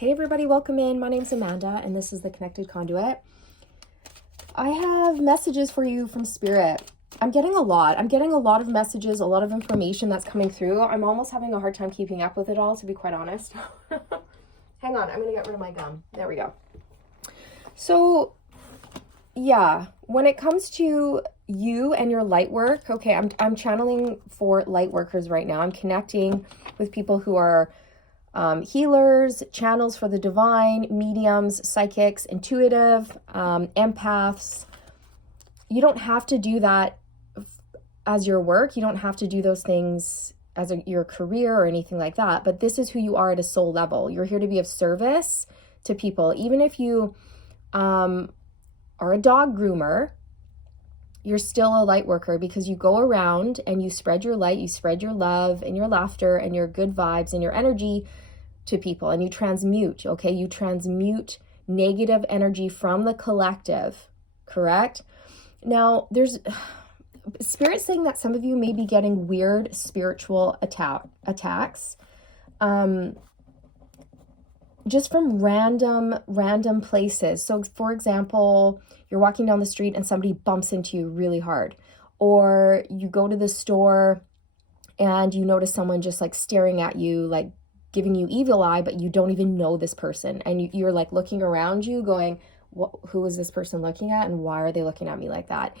Hey everybody, welcome in. My name's Amanda and this is the Connected Conduit. I have messages for you from Spirit. I'm getting a lot of messages, a lot of information that's coming through. I'm almost having a hard time keeping up with it all, to be quite honest. Hang on, I'm gonna get rid of my gum. There we go. So yeah, when it comes to you and your light work, okay, I'm channeling for light workers right now. I'm connecting with people who are healers, channels for the divine, mediums, psychics, intuitive, empaths. You don't have to do that as your work. You don't have to do those things as your career or anything like that. But this is who you are at a soul level. You're here to be of service to people. Even if you are a dog groomer, you're still a light worker because you go around and you spread your light, you spread your love and your laughter and your good vibes and your energy to people, and you transmute, okay? You transmute negative energy from the collective, correct? Now, there's Spirit saying that some of you may be getting weird spiritual attacks, just from random places. So for example, you're walking down the street and somebody bumps into you really hard, or you go to the store and you notice someone just like staring at you, like giving you evil eye, but you don't even know this person, and you're like looking around you going, who is this person looking at and why are they looking at me like that?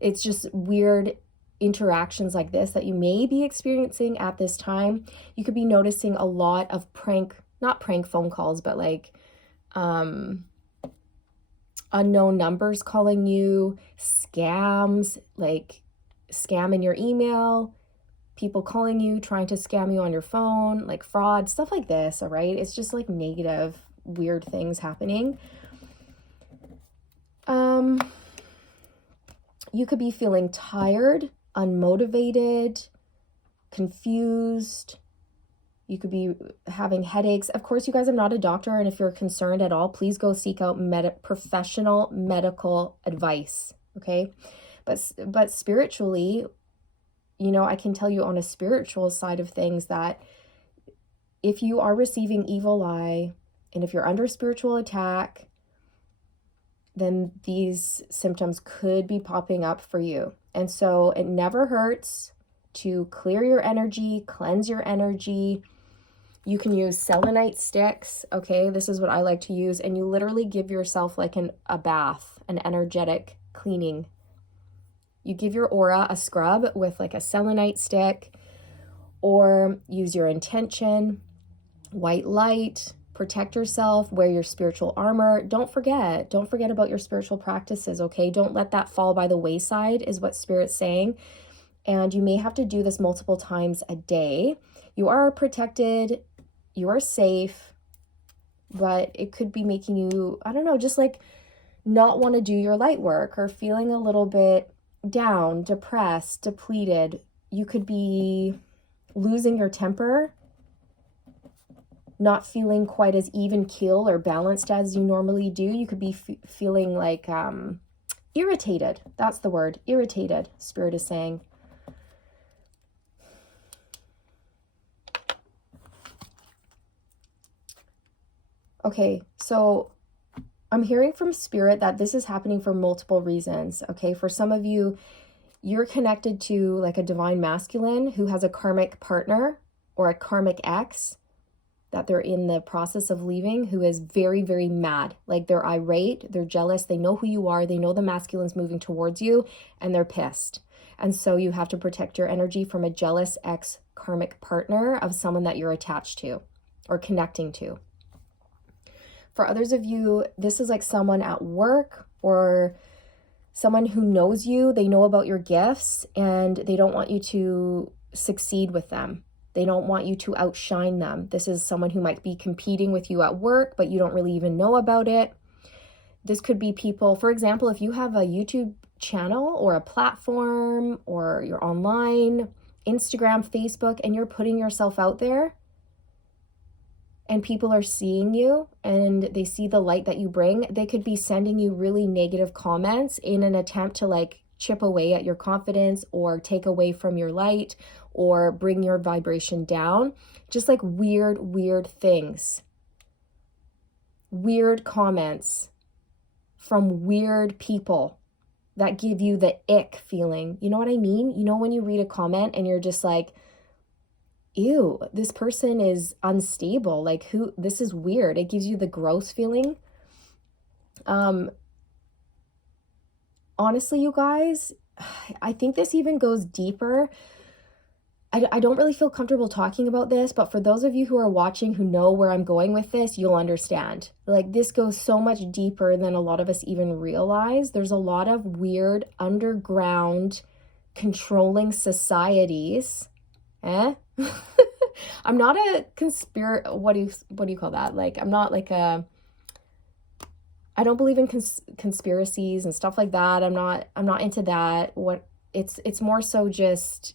It's just weird interactions like this that you may be experiencing at this time. You could be noticing a lot of not prank phone calls, but like unknown numbers calling you, scams, like scam in your email, people calling you, trying to scam you on your phone, like fraud, stuff like this, all right? It's just like negative, weird things happening. You could be feeling tired, unmotivated, confused. You could be having headaches. Of course, you guys, I'm not a doctor, and if you're concerned at all, please go seek out professional medical advice, okay? But spiritually, you know, I can tell you on a spiritual side of things that if you are receiving evil eye and if you're under spiritual attack, then these symptoms could be popping up for you. And so it never hurts to clear your energy, cleanse your energy. You can use selenite sticks, okay? This is what I like to use. And you literally give yourself like a bath, an energetic cleaning. You give your aura a scrub with like a selenite stick, or use your intention, white light, protect yourself, wear your spiritual armor. Don't forget about your spiritual practices, okay? Don't let that fall by the wayside is what Spirit's saying. And you may have to do this multiple times a day. You are protected, you are safe, but it could be making you, I don't know, just like not want to do your light work or feeling a little bit down, depressed, depleted. You could be losing your temper, not feeling quite as even keel or balanced as you normally do. You could be feeling like irritated. That's the word, irritated, Spirit is saying. Okay, so I'm hearing from Spirit that this is happening for multiple reasons, okay? For some of you, you're connected to like a divine masculine who has a karmic partner or a karmic ex that they're in the process of leaving, who is very, very mad. Like they're irate, they're jealous, they know who you are, they know the masculine's moving towards you, and they're pissed. And so you have to protect your energy from a jealous ex karmic partner of someone that you're attached to or connecting to. For others of you, this is like someone at work or someone who knows you. They know about your gifts and they don't want you to succeed with them. They don't want you to outshine them. This is someone who might be competing with you at work, but you don't really even know about it. This could be people, for example, if you have a YouTube channel or a platform or you're online, Instagram, Facebook, and you're putting yourself out there, and people are seeing you and they see the light that you bring, they could be sending you really negative comments in an attempt to like chip away at your confidence or take away from your light or bring your vibration down. Just like weird things. weird comments from weird people that give you the ick feeling. You know what I mean? You know when you read a comment and you're just like, ew, this person is unstable. Like, this is weird. It gives you the gross feeling. Honestly, you guys, I think this even goes deeper. I don't really feel comfortable talking about this, but for those of you who are watching who know where I'm going with this, you'll understand. Like, this goes so much deeper than a lot of us even realize. There's a lot of weird underground controlling societies. I'm not a what do you call that? Like, I'm not like I don't believe in conspiracies and stuff like that. I'm not into that. It's more so just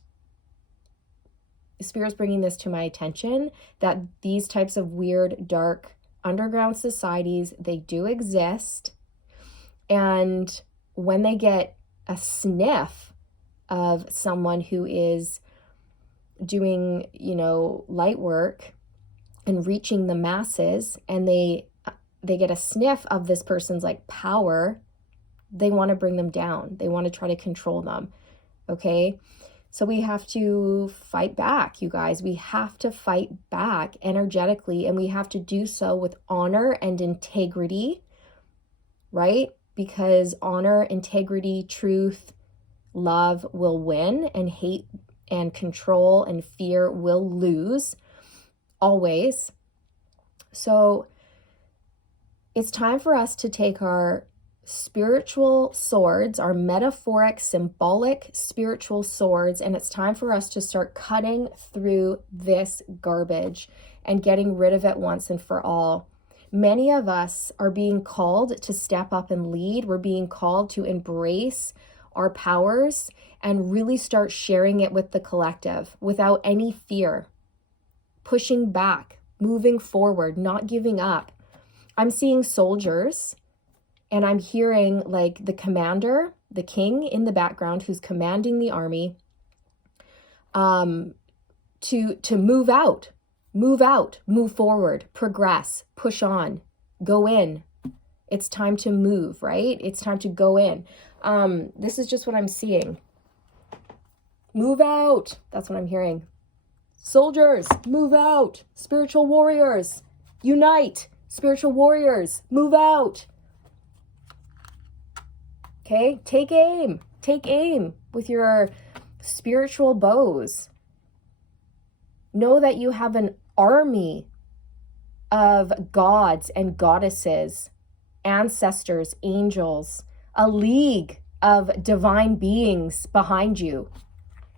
Spirit's bringing this to my attention, that these types of weird, dark, underground societies, they do exist. And when they get a sniff of someone who is doing, light work and reaching the masses, and they get a sniff of this person's like power, they want to bring them down. They want to try to control them. Okay? So we have to fight back, you guys. We have to fight back energetically, and we have to do so with honor and integrity, right? Because honor, integrity, truth, love will win, and hate and control and fear will lose always. So it's time for us to take our spiritual swords, our metaphoric, symbolic spiritual swords, and it's time for us to start cutting through this garbage and getting rid of it once and for all. Many of us are being called to step up and lead. We're being called to embrace our powers and really start sharing it with the collective without any fear, pushing back, moving forward, not giving up. I'm seeing soldiers, and I'm hearing like the commander, the king in the background who's commanding the army, to move out, move forward, progress, push on, go in. It's time to move, right? It's time to go in. This is just what I'm seeing. Move out. That's what I'm hearing. Soldiers, move out. Spiritual warriors, unite. Spiritual warriors, move out. Okay, take aim with your spiritual bows. Know that you have an army of gods and goddesses, ancestors, angels, a league of divine beings behind you.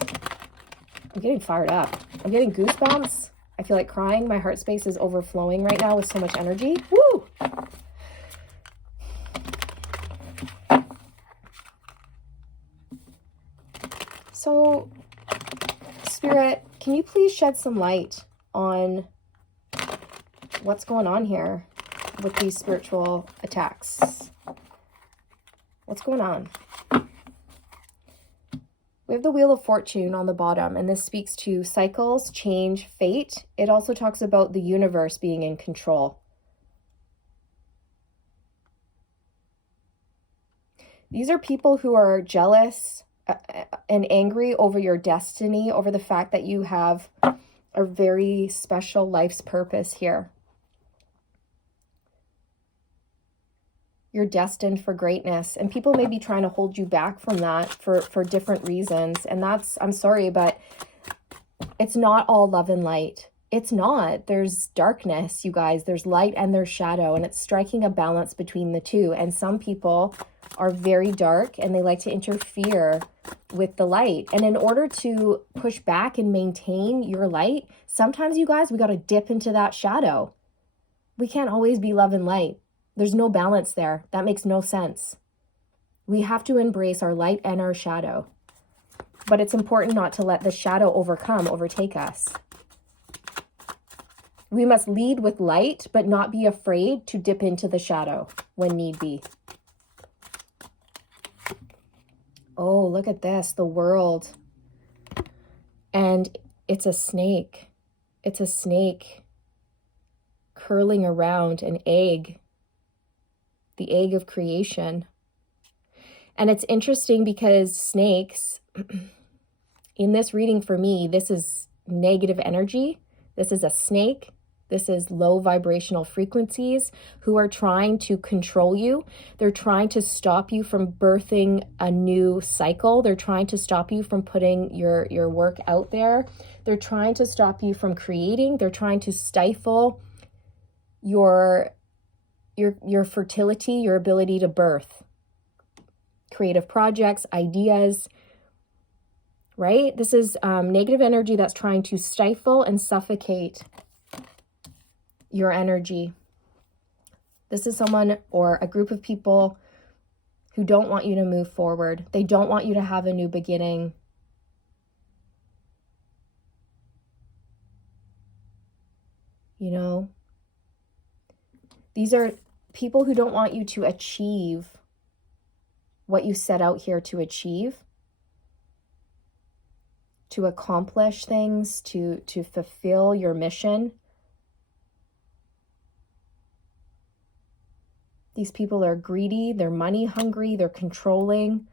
I'm getting fired up. I'm getting goosebumps. I feel like crying. My heart space is overflowing right now with so much energy. Woo! So, Spirit, can you please shed some light on what's going on here with these spiritual attacks? What's going on? We have the Wheel of Fortune on the bottom, and this speaks to cycles, change, fate. It also talks about the universe being in control. These are people who are jealous and angry over your destiny, over the fact that you have a very special life's purpose here. You're destined for greatness, and people may be trying to hold you back from that for different reasons. And I'm sorry, but it's not all love and light. It's not. There's darkness, you guys. There's light and there's shadow, and it's striking a balance between the two. And some people are very dark and they like to interfere with the light. And in order to push back and maintain your light, sometimes, you guys, we got to dip into that shadow. We can't always be love and light. There's no balance there. That makes no sense. We have to embrace our light and our shadow. But it's important not to let the shadow overtake us. We must lead with light, but not be afraid to dip into the shadow when need be. Oh, look at this, the world. And it's a snake. It's a snake curling around an egg. the egg of creation. And it's interesting because snakes, in this reading for me, this is negative energy. This is a snake. This is low vibrational frequencies who are trying to control you. They're trying to stop you from birthing a new cycle. They're trying to stop you from putting your work out there. They're trying to stop you from creating. They're trying to stifle your fertility, your ability to birth creative projects, ideas, right? This is negative energy that's trying to stifle and suffocate your energy. This is someone or a group of people who don't want you to move forward. They don't want you to have a new beginning. You know, these are people who don't want you to achieve what you set out here to achieve, to accomplish things, to fulfill your mission. These people are greedy, they're money hungry, they're controlling.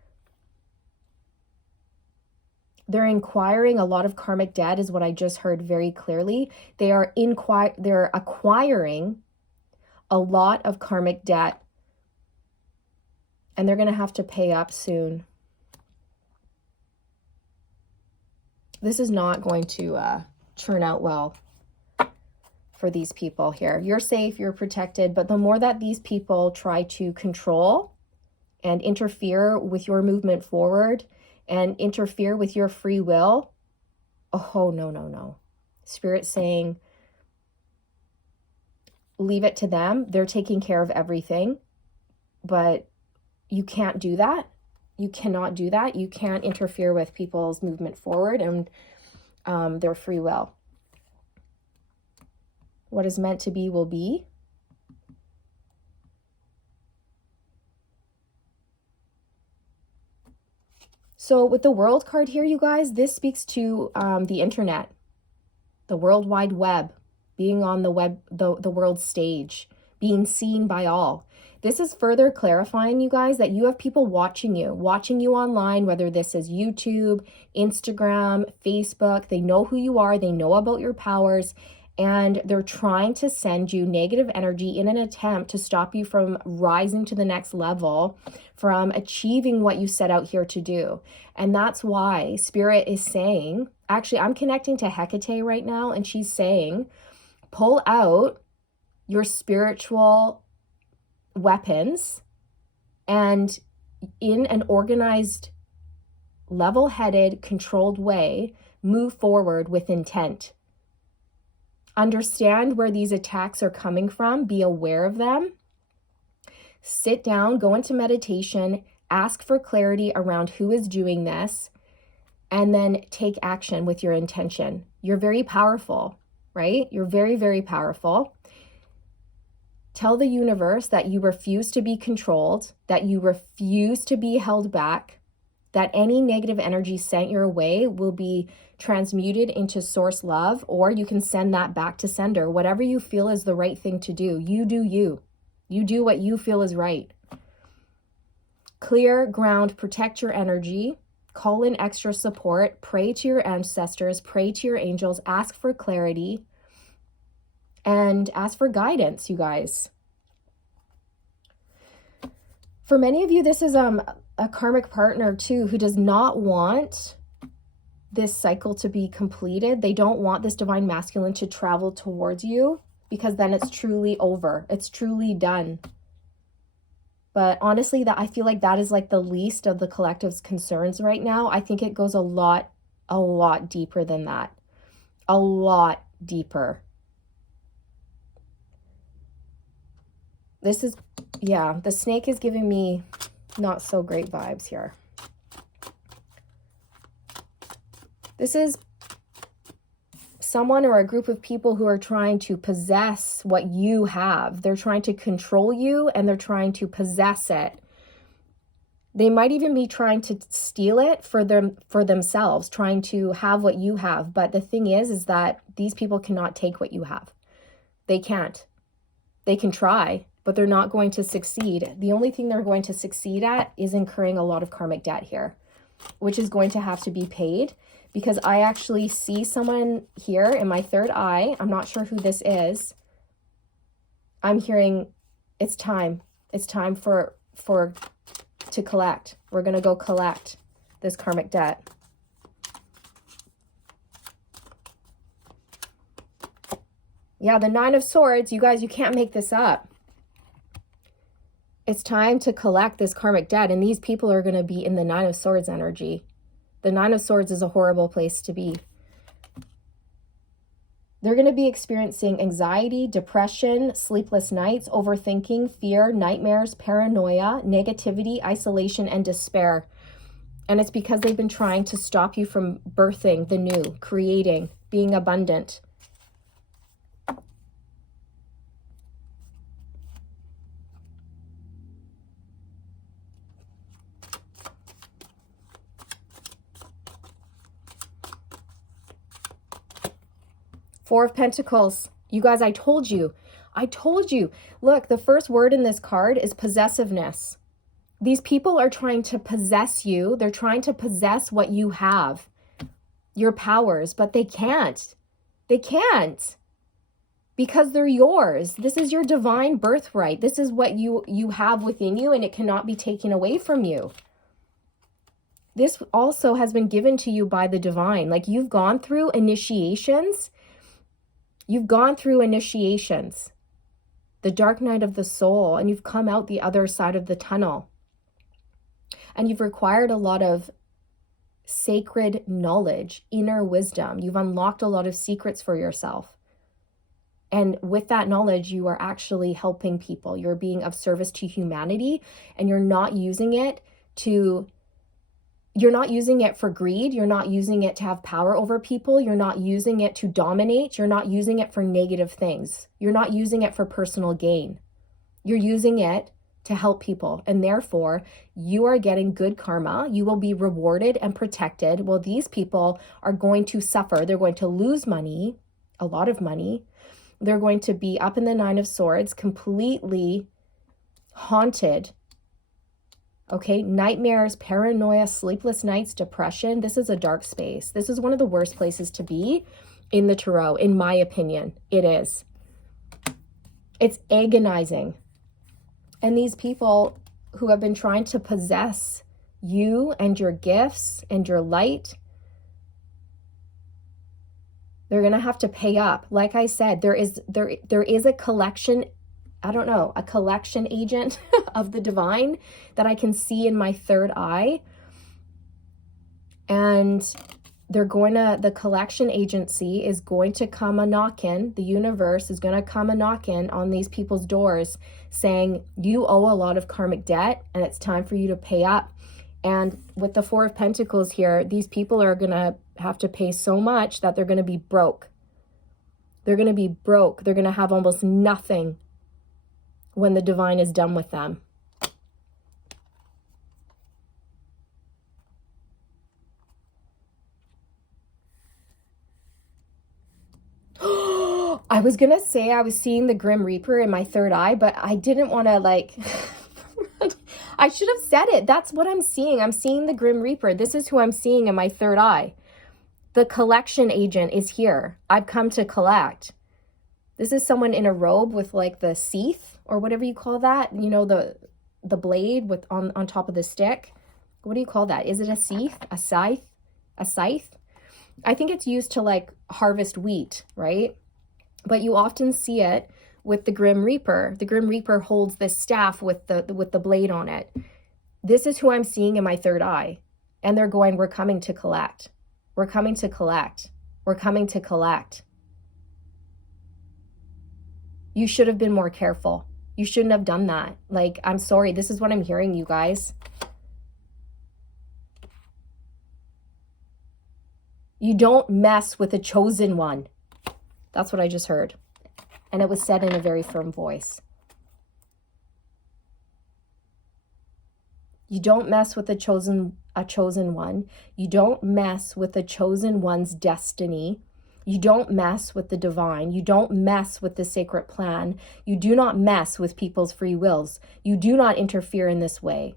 They're inquiring. A lot of karmic debt is what I just heard very clearly. They're acquiring a lot of karmic debt, and they're going to have to pay up soon. This is not going to turn out well for these people here. You're safe, you're protected, but the more that these people try to control and interfere with your movement forward and interfere with your free will, oh, no. Spirit's saying, leave it to them. They're taking care of everything, but you can't do that. You cannot do that. You can't interfere with people's movement forward and their free will. What is meant to be will be. So with the World card here, you guys, this speaks to the internet, the World Wide Web, being on the web, the world stage, being seen by all. This is further clarifying, you guys, that you have people watching you online, whether this is YouTube, Instagram, Facebook. They know who you are. They know about your powers. And they're trying to send you negative energy in an attempt to stop you from rising to the next level, from achieving what you set out here to do. And that's why Spirit is saying, actually, I'm connecting to Hecate right now, and she's saying, pull out your spiritual weapons and in an organized, level-headed, controlled way, move forward with intent. Understand where these attacks are coming from. Be aware of them. Sit down, go into meditation, ask for clarity around who is doing this, and then take action with your intention. You're very powerful, right? You're very, very powerful. Tell the universe that you refuse to be controlled, that you refuse to be held back, that any negative energy sent your way will be transmuted into source love, or you can send that back to sender. Whatever you feel is the right thing to do. You do you. You do what you feel is right. Clear, ground, protect your energy. Call in extra support. Pray to your ancestors. Pray to your angels. Ask for clarity. And ask for guidance, you guys. For many of you, this is a karmic partner too who does not want this cycle to be completed. They don't want this divine masculine to travel towards you, because then it's truly over. It's truly done. But honestly, that I feel like that is like the least of the collective's concerns right now. I think it goes a lot deeper than that. A lot deeper. This is, yeah, the snake is giving me not so great vibes here. This is someone or a group of people who are trying to possess what you have. They're trying to control you and they're trying to possess it. They might even be trying to steal it for themselves, trying to have what you have. But the thing is that these people cannot take what you have. They can't. They can try, but they're not going to succeed. The only thing they're going to succeed at is incurring a lot of karmic debt here, which is going to have to be paid, because I actually see someone here in my third eye. I'm not sure who this is. I'm hearing it's time. It's time to collect. We're going to go collect this karmic debt. Yeah, the Nine of Swords, you guys, you can't make this up. It's time to collect this karmic debt, and these people are going to be in the Nine of Swords energy. The Nine of Swords is a horrible place to be. They're going to be experiencing anxiety, depression, sleepless nights, overthinking, fear, nightmares, paranoia, negativity, isolation, and despair. And it's because they've been trying to stop you from birthing the new, creating, being abundant. Four of Pentacles. You guys, I told you. Look, the first word in this card is possessiveness. These people are trying to possess you. They're trying to possess what you have, your powers, but they can't. They can't, because they're yours. This is your divine birthright. This is what you have within you, and it cannot be taken away from you. This also has been given to you by the divine. Like, you've gone through initiations. You've gone through initiations, the dark night of the soul, and you've come out the other side of the tunnel. And you've required a lot of sacred knowledge, inner wisdom. You've unlocked a lot of secrets for yourself. And with that knowledge, you are actually helping people. You're being of service to humanity, and you're not using it for greed. You're not using it to have power over people. You're not using it to dominate. You're not using it for negative things. You're not using it for personal gain. You're using it to help people. And therefore, you are getting good karma. You will be rewarded and protected. Well, these people are going to suffer. They're going to lose money, a lot of money. They're going to be up in the Nine of Swords, completely haunted. Okay, nightmares, paranoia, sleepless nights, depression. This is a dark space. This is one of the worst places to be in the tarot, in my opinion. It is. It's agonizing. And these people who have been trying to possess you and your gifts and your light, they're going to have to pay up. Like I said, there is a collection, I don't know, a collection agent of the divine that I can see in my third eye. And the collection agency is going to come a knocking. The universe is going to come a knocking on these people's doors saying, you owe a lot of karmic debt and it's time for you to pay up. And with the Four of Pentacles here, these people are going to have to pay so much that they're going to be broke. They're going to be broke. They're going to have almost nothing when the divine is done with them. I was going to say I was seeing the Grim Reaper in my third eye, but I didn't want to I should have said it. That's what I'm seeing. I'm seeing the Grim Reaper. This is who I'm seeing in my third eye. The collection agent is here. I've come to collect. This is someone in a robe with like the sheath or whatever you call that. You know, the blade with on top of the stick. What do you call that? Is it a sheath? A scythe? A scythe? I think it's used to like harvest wheat, right? But you often see it with the Grim Reaper. The Grim Reaper holds this staff with the blade on it. This is who I'm seeing in my third eye. And they're going, we're coming to collect. We're coming to collect. We're coming to collect. You should have been more careful. You shouldn't have done that. Like, I'm sorry. This is what I'm hearing, you guys. You don't mess with a chosen one. That's what I just heard. And it was said in a very firm voice. You don't mess with a chosen one. You don't mess with a chosen one's destiny. You don't mess with the divine. You don't mess with the sacred plan. You do not mess with people's free wills. You do not interfere in this way.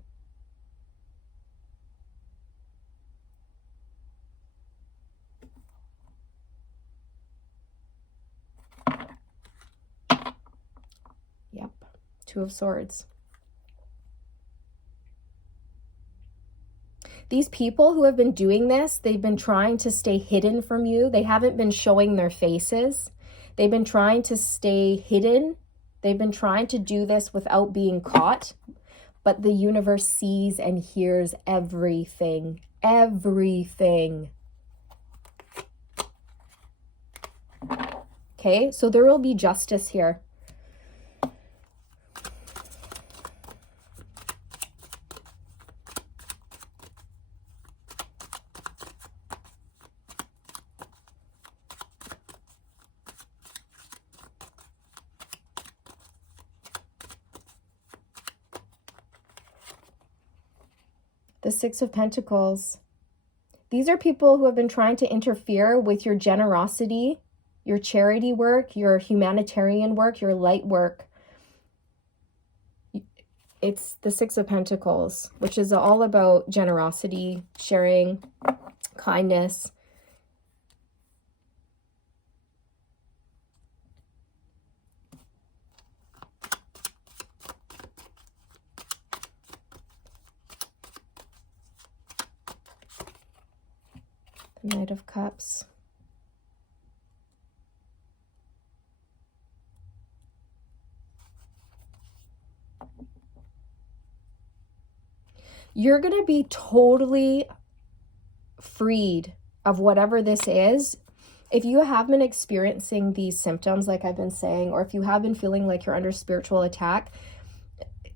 Yep. Two of Swords. These people who have been doing this, they've been trying to stay hidden from you. They haven't been showing their faces. They've been trying to stay hidden. They've been trying to do this without being caught. But the universe sees and hears everything. Everything. Okay, so there will be justice here. The Six of Pentacles. These are people who have been trying to interfere with your generosity, your charity work, your humanitarian work, your light work. It's the Six of Pentacles, which is all about generosity, sharing, kindness. The Knight of Cups. You're going to be totally freed of whatever this is. If you have been experiencing these symptoms, like I've been saying, or if you have been feeling like you're under spiritual attack,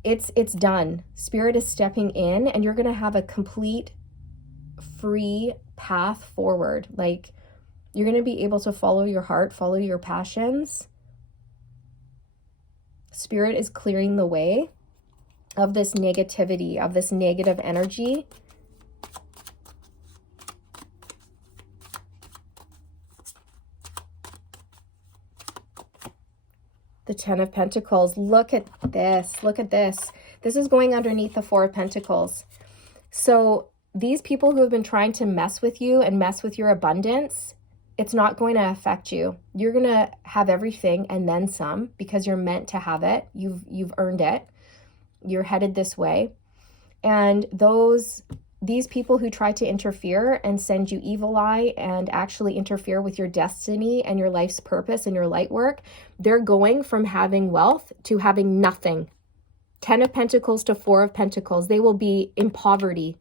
it's done. Spirit is stepping in, and you're going to have a complete free path forward. Like, you're going to be able to follow your heart, follow your passions. Spirit is clearing the way of this negativity, of this negative energy. The Ten of Pentacles. Look at this. Look at this. This is going underneath the Four of Pentacles. So these people who have been trying to mess with you and mess with your abundance, it's not going to affect you. You're going to have everything and then some, because you're meant to have it. You've earned it. You're headed this way. And these people who try to interfere and send you evil eye and actually interfere with your destiny and your life's purpose and your light work, they're going from having wealth to having nothing. 10 of Pentacles to 4 of Pentacles. They will be in poverty.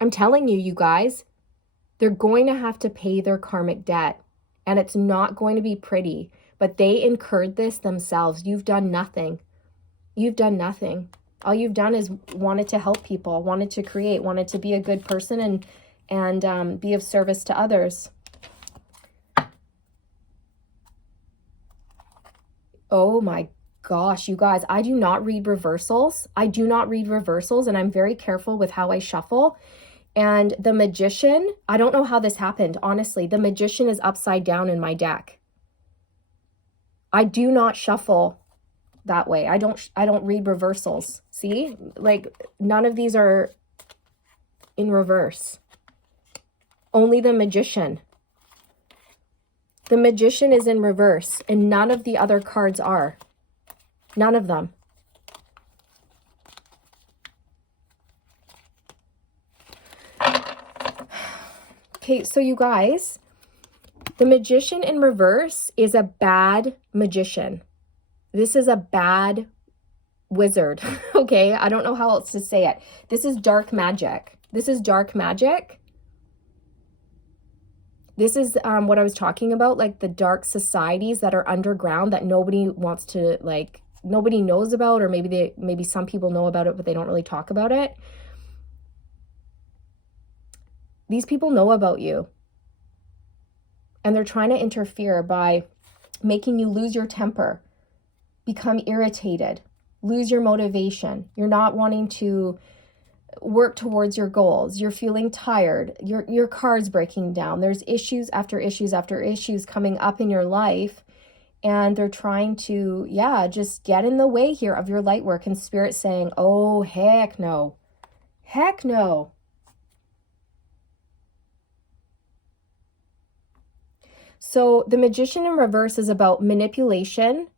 I'm telling you, you guys, they're going to have to pay their karmic debt, and it's not going to be pretty, but they incurred this themselves. You've done nothing. You've done nothing. All you've done is wanted to help people, wanted to create, wanted to be a good person and be of service to others. Oh my gosh, you guys, I do not read reversals. I do not read reversals, and I'm very careful with how I shuffle. And the Magician, I don't know how this happened, honestly. The Magician is upside down in my deck. I do not shuffle that way. I don't read reversals. See? Like, none of these are in reverse. Only the Magician. The Magician is in reverse, and none of the other cards are. None of them. Okay, so you guys, the Magician in reverse is a bad magician. This is a bad wizard, okay? I don't know how else to say it. This is dark magic. This is dark magic. This is what I was talking about, like the dark societies that are underground that nobody wants to, like, nobody knows about, or maybe some people know about it, but they don't really talk about it. These people know about you, and they're trying to interfere by making you lose your temper, become irritated, lose your motivation. You're not wanting to work towards your goals. You're feeling tired. Your car's breaking down. There's issues after issues after issues coming up in your life. And they're trying to, just get in the way here of your light work. And Spirit saying, oh, heck no. Heck no. So the Magician in reverse is about manipulation,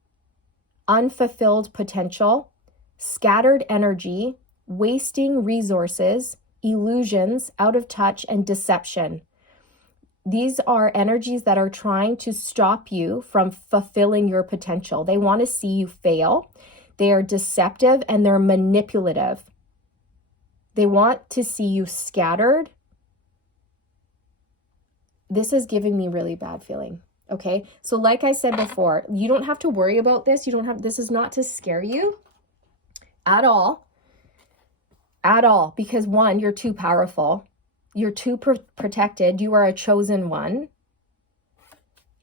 unfulfilled potential, scattered energy, wasting resources, illusions, out of touch, and deception. These are energies that are trying to stop you from fulfilling your potential. They want to see you fail. They are deceptive and they're manipulative. They want to see you scattered. This is giving me really bad feeling. Okay. So like I said before, you don't have to worry about this. This is not to scare you at all. At all. Because one, you're too powerful. You're too protected. You are a chosen one.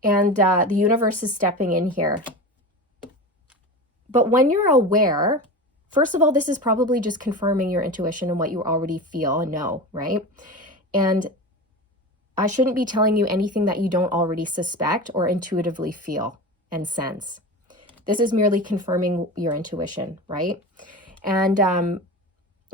And the universe is stepping in here. But when you're aware, first of all, this is probably just confirming your intuition and what you already feel and know, right? And I shouldn't be telling you anything that you don't already suspect or intuitively feel and sense. This is merely confirming your intuition, right? And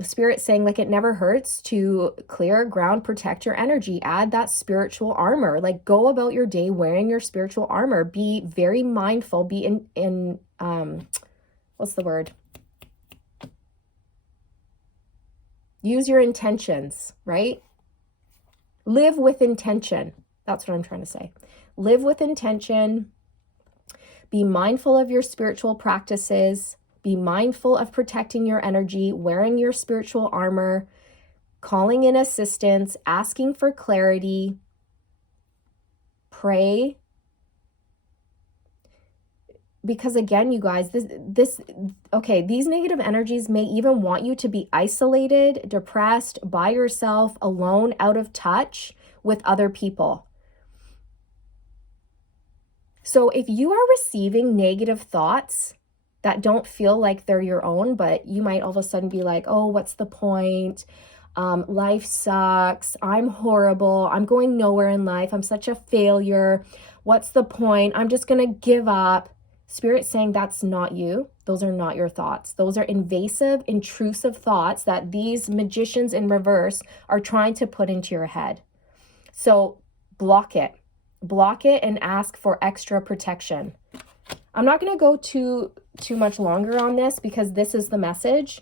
Spirit saying, like, it never hurts to clear ground, protect your energy, add that spiritual armor, like go about your day wearing your spiritual armor, be very mindful, be in what's the word? Use your intentions, right? Live with intention. That's what I'm trying to say. Live with intention. Be mindful of your spiritual practices. Be mindful of protecting your energy, wearing your spiritual armor, calling in assistance, asking for clarity. Pray. Because again, you guys, these negative energies may even want you to be isolated, depressed, by yourself, alone, out of touch with other people. So if you are receiving negative thoughts that don't feel like they're your own, but you might all of a sudden be like, oh, what's the point? Life sucks. I'm horrible. I'm going nowhere in life. I'm such a failure. What's the point? I'm just going to give up. Spirit saying that's not you. Those are not your thoughts. Those are invasive, intrusive thoughts that these magicians in reverse are trying to put into your head. So block it. Block it and ask for extra protection. I'm not going to go too much longer on this because this is the message.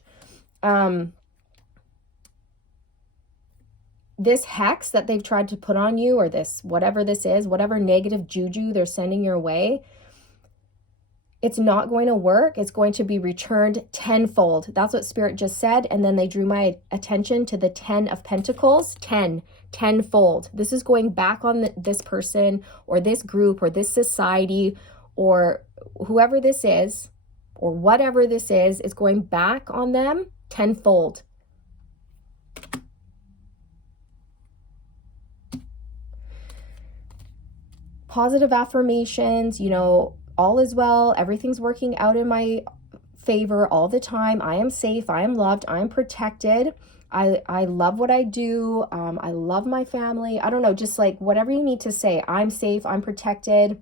This hex that they've tried to put on you, or this, whatever this is, whatever negative juju they're sending your way, it's not going to work. It's going to be returned tenfold. That's what Spirit just said. And then they drew my attention to the 10 of Pentacles, tenfold. This is going back on this person or this group or this society or whoever this is or whatever this is going back on them tenfold. Positive affirmations, all is well, everything's working out in my favor all the time. I am safe, I am loved, I am protected. I love what I do. I love my family. I don't know, just like whatever you need to say. I'm safe, I'm protected.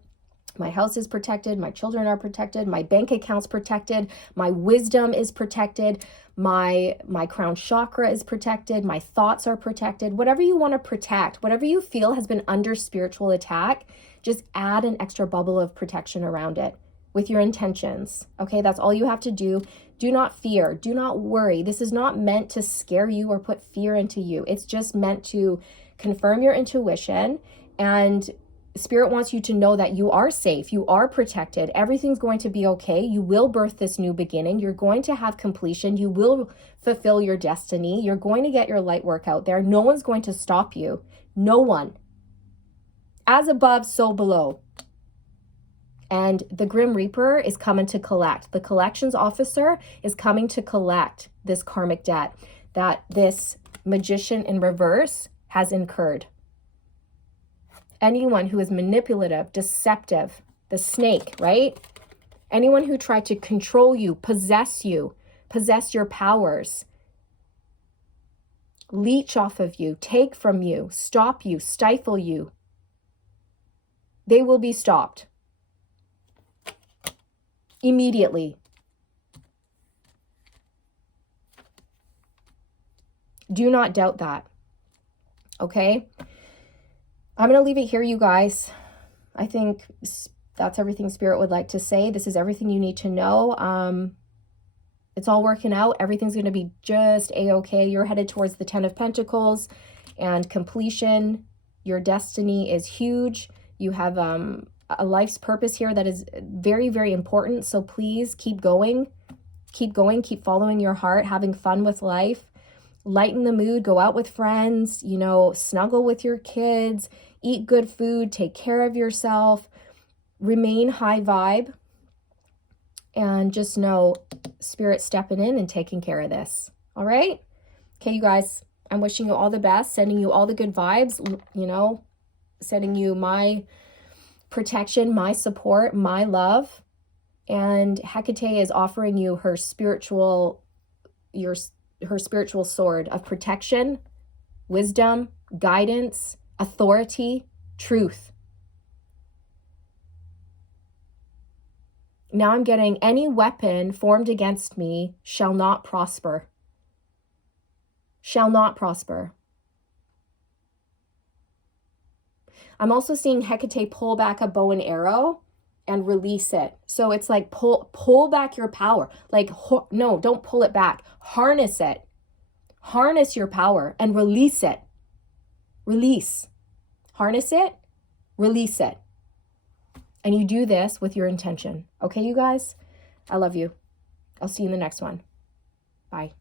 My house is protected. My children are protected. My bank account's protected. My wisdom is protected. My crown chakra is protected. My thoughts are protected. Whatever you want to protect, whatever you feel has been under spiritual attack, just add an extra bubble of protection around it with your intentions. Okay, that's all you have to do. Do not fear. Do not worry. This is not meant to scare you or put fear into you. It's just meant to confirm your intuition, and Spirit wants you to know that you are safe, you are protected, everything's going to be okay. You will birth this new beginning. You're going to have completion. You will fulfill your destiny. You're going to get your light work out there. No one's going to stop you. No one. As above, so below. And the Grim Reaper is coming to collect. The collections officer is coming to collect this karmic debt that this magician in reverse has incurred. Anyone who is manipulative, deceptive, the snake, right? Anyone who tried to control you, possess your powers, leech off of you, take from you, stop you, stifle you. They will be stopped immediately. Do not doubt that. Okay? I'm going to leave it here, you guys. I think that's everything Spirit would like to say. This is everything you need to know. It's all working out. Everything's going to be just a-okay. You're headed towards the 10 of Pentacles and completion. Your destiny is huge. You have a life's purpose here that is very, very important. So please keep going. Keep going. Keep following your heart, having fun with life. Lighten the mood. Go out with friends. You know, snuggle with your kids. Eat good food. Take care of yourself. Remain high vibe. And just know Spirit stepping in and taking care of this. All right? Okay, you guys, I'm wishing you all the best, sending you all the good vibes, you know, sending you my protection, my support, my love. And Hecate is offering you her spiritual sword of protection, wisdom, guidance, authority, truth. Now I'm getting any weapon formed against me shall not prosper. Shall not prosper. I'm also seeing Hecate pull back a bow and arrow and release it. So it's like pull back your power. Like, no, don't pull it back. Harness it. Harness your power and release it. Release. Harness it. Release it. And you do this with your intention. Okay, you guys? I love you. I'll see you in the next one. Bye.